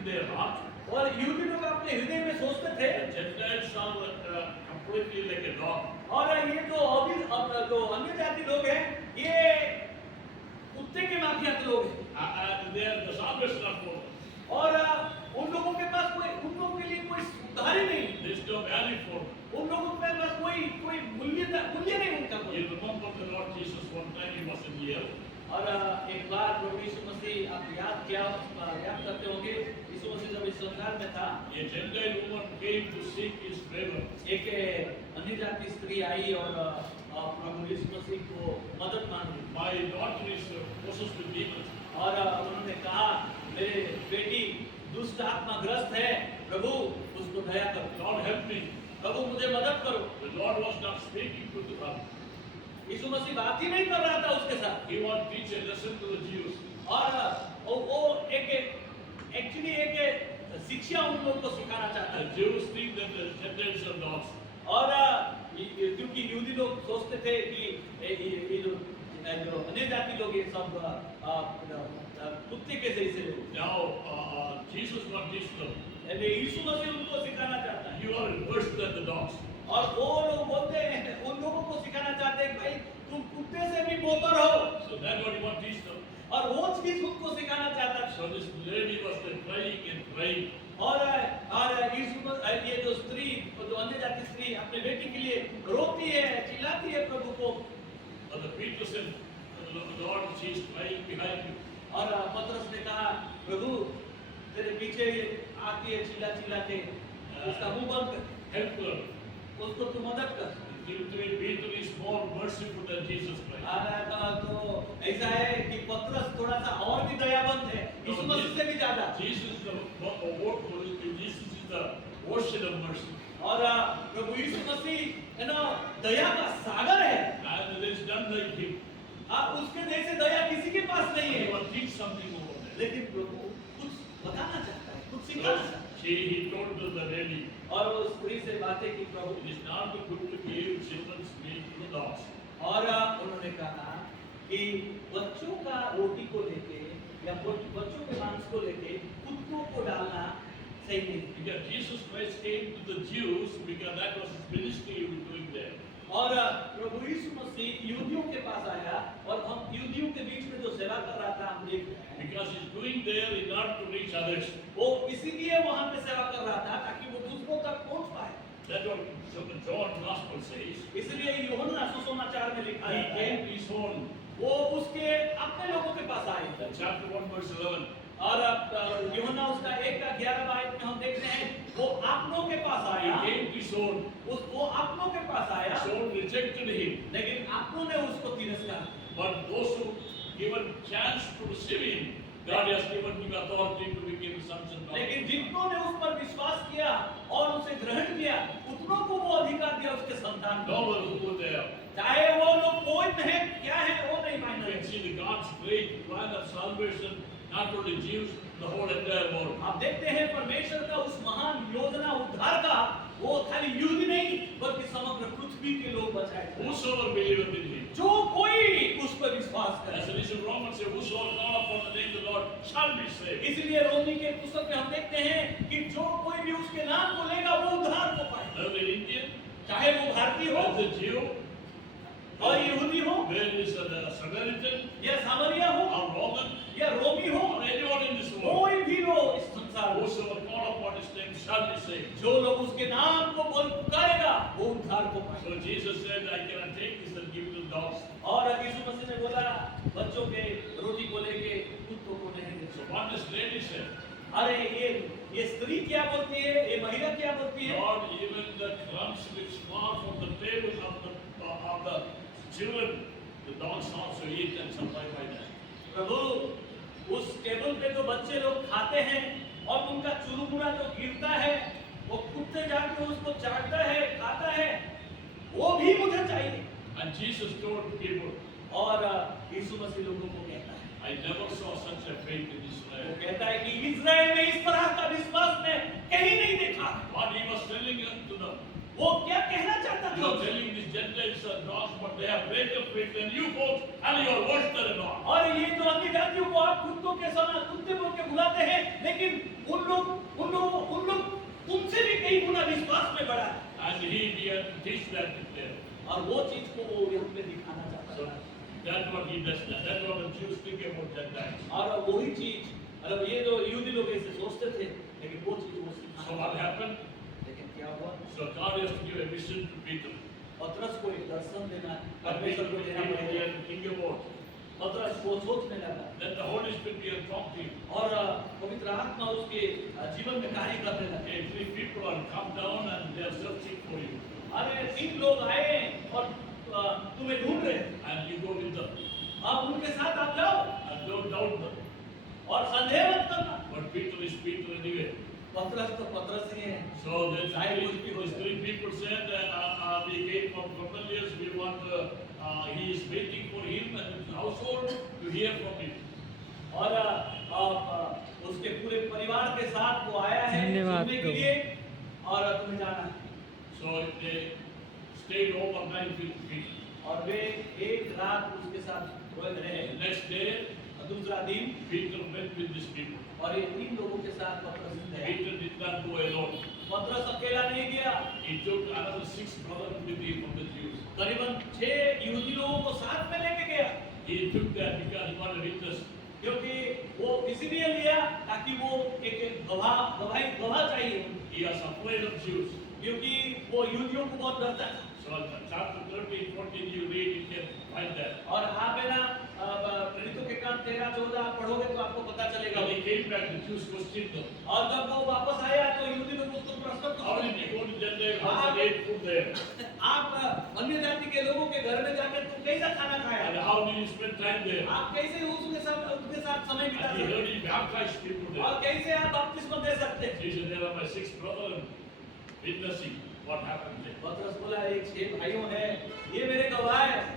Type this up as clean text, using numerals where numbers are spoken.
in their heart. और यहूदी लोग अपने हृदय में सोचते थे The Gentiles are completely like a dog. और ये जो अन्य जाति लोग हैं ये कुत्ते के माफिया लोग हैं And they are the salvation of God. और उन लोगों के पास उन लोगों के लिए कोई उधार ही नहीं, There is no value for them. उन लोगों के पास कोई मूल्य नहीं उनका कोई। You remember the Lord Jesus one time he was in Yale. और एक बार प्रभु यीशु मसीह आप याद करते होंगे यीशु मसीह जब इस संसार में था A Gentile woman came to seek his favor. एक अन्य जाति स्त्री आई और प्रभु यीशु मसीह को मदद मांगी My daughter is possessed with demons. और उन्होंने कहा मेरे बेटी दुष्ट आत्मा ग्रस्त है, प्रभु उसको दया करो, Lord help me. प्रभु मुझे मदद करो। The Lord was not speaking to her. यीशु मसीह बात ही नहीं कर रहा था उसके साथ He wanted to teach a lesson to the Jews. और वो एक्चुअली एक शिक्षा उन लोगों को सिखाना चाहता The है Jews think that the Gentiles are dogs. और क्योंकि यहूदी लोग सोचते थे कि ये जो अन्य जाति लोग ये सब कुत्ते के जैसे लोग। Now Jesus was teaching them. यीशु मसीह उनको सिखाना चाहता है You are worse than the dogs. और वो लोग बोलते हैं उन लोगों को सिखाना चाहते हैं भाई तुम कुत्ते से भी बेहतर हो So that's what he wanted to teach them. और वो चीज उनको सिखाना चाहता है। So this lady was there crying and crying. और ये जो स्त्री जो अन्य जाति स्त्री अपने बेटी के लिए रोती है चिल्लाती है प्रभु को But the Peter said, Lord, she is crying behind you. और पतरस ने कहा प्रभु तेरे पीछे आती है चिल्ला के उसका मुंह बंद कर, Help her. उसको तू मदद कर। Peter is more merciful than Jesus Christ. तो ऐसा है कि पतरस थोड़ा सा और भी दयावंत है यीशु मसीह से भी ज्यादा। Jesus is the ocean of mercy. और प्रभु यीशु मसीह दया का सागर है And there is none like him. उसके जैसे दया किसी के पास नहीं He है will teach something over there. लेकिन प्रभु कुछ बताना चाहता है कुछ सिखाना चाहता है He told to the lady, और वो स्त्री से बातें की प्रभु it is not good to give children's meat to the dogs. और उन्होंने कहा कि बच्चों का रोटी को लेके या बच्चों के मांस को लेके कुत्तों को डालना सही नहीं। Because Jesus Christ came to the Jews because that was his ministry he was doing there. और प्रभु यीशु मसीह यहूदियों के पास आया और हम यहूदियों के बीच में जो सेवा कर रहा था हम देख रहे हैं Because he's doing there in order to reach others. वो इसीलिए वहां पे सेवा कर रहा था ताकि वो दूसरों तक पहुंच पाए। That's what John Gospel says. इसलिए यूहन्ना सुसमाचार में लिखा He है came to his own. वो उसके अपने लोगों के पास आए Chapter 1 verse 11. और यूहन्ना उसका 1:11 आयत में हम देखते हैं वो अपनों के पास He आया came to his own. वो अपनों के पास आया His own rejected him. लेकिन अपनों ने उसको तिरस्कार किया। But those who given chance to receive him, God has given him authority to become sons and daughters. लेकिन जितनों ने उस पर विश्वास किया और उसे ग्रहण किया उतनों को वो अधिकार दिया उसके संतान No को। one who were there. चाहे वो लोग कोई है क्या है वो नहीं You मायने can see the God's great plan of salvation, not only Jews, the whole entire world. आप देखते हैं परमेश्वर का उस महान योजना उद्धार का वो खाली यहूदी नहीं बल्कि समग्र पृथ्वी के लोग बचाए जाएं। Whosoever believeth in him. जो कोई उस पर विश्वास As करे। it is in Romans, say, whosoever call upon the name of the Lord shall be saved. इसलिए रोमी के पुस्तक में हम देखते हैं कि जो कोई भी उसके नाम को लेगा वो उद्धार को पाएगा। Whether an Indian, चाहे वो भारतीय हो whether a Jew, और यहूदी हो whether it is a Samaritan, या सामरिया हो or Roman, या रोमी हो or anyone in this world, कोई भी हो इस संसार में whosoever call upon his name shall be saved. जो लोग उसके नाम को बोल पुकारेगा वो उद्धार को पाएगा। So Jesus said, I cannot take this and give it to the dogs. और यीशु मसीह ने बोला बच्चों के रोटी को लेके कुत्तों को नहीं दे So सकते। what this lady said, अरे ये स्त्री क्या बोलती है ये महिला क्या बोलती है Lord, even the crumbs which fall from the table of the children, the dogs also eat and survive by that. प्रभु उस टेबल पे जो बच्चे लोग खाते हैं और उनका चुरुमुरा जो गिरता है वो कुत्ते जाके उसको चाटता है खाता है वो भी मुझे चाहिए। And Jesus told people, और यीशु मसीह लोगों को कहता है I never saw such a faith in वो Israel. कहता है कि इज़राइल में इस तरह का विश्वास मैं कहीं नहीं देखा। What he was telling to them, वो क्या कहना चाहता he था was telling these Gentiles are dogs, but they have greater faith than you folks, and you are worse than a dog. और ये जो अन्य जातियों को आप कुत्तों के समान कुत्ते बोल के बुलाते हैं लेकिन उन लोग And he began to teach that there. और वो चीज को वो यहाँ पे दिखाना चाहता So था। that's what he does. That's what the Jews think about that time. और वही चीज मतलब ये जो यहूदी लोग ऐसे सोचते थे, लेकिन वो चीज वो So सिखाना what चाहता था। happened? लेकिन क्या हुआ? So God has to give a vision to Peter. पतरस को एक दर्शन देना, And Peter परमेश्वर को देना पड़ेगा। began to think about. पतरस को सोचने लगा Then the Holy Spirit began to talk to him. और पवित्र आत्मा उसके जीवन में कार्य करने लगे। Okay, 3 people are come down and they are searching for you. अरे 3 लोग आए और तुम्हें ढूंढ रहे हैं। And you go with them. आप उनके साथ आप जाओ And don't doubt them. और संदेह मत करना। But Peter is Peter anyway. पतरस तो पतरस ही है। So then those 3 people said, we came from Cornelius, we want, he is waiting for him and his household to hear from him. और उसके पूरे परिवार के साथ वो आया है धन्यवाद सुनने के लिए और तुम्हें जाना है। So they stayed overnight with Peter. और वे एक रात उसके साथ रहे। The next day, दूसरा दिन Peter went with these people. और ये 3 लोगों के साथ पतरस गया। Peter did not go alone. पतरस अकेला नहीं गया। He took another 6 brothers with him from the Jews. करीबन 6 यहूदी लोगों को साथ में लेके गया, He took that because he wanted a witness. क्योंकि वो इसीलिए लिया ताकि वो एक गवाह चाहिए, He was afraid of Jews. क्योंकि वो यहूदियों को बहुत डरता था। So in chapter 13, 14 you read, you can find that. और आप है ना प्रेरितों के काम 13-14 आप पढ़ोगे तो आपको पता चलेगा। When he came back, the Jews questioned him. और जब वो वापस आया तो यहूदी लोग उसको प्रश्न How did पूछे, you go to Gentile house and ate food there? आप अन्य जाति के लोगों के घर में जाकर तुम कैसा खाना खाया, And how did you spend time there? आप कैसे उनके साथ समय बिता And he सकते, heard he baptized people there. और कैसे आप बपतिस्मा दे सकते। He said, there are my 6 brothers witnessing what happened there. पतरस बोला एक 6 भाइयों हैं, ये मेरे गवाह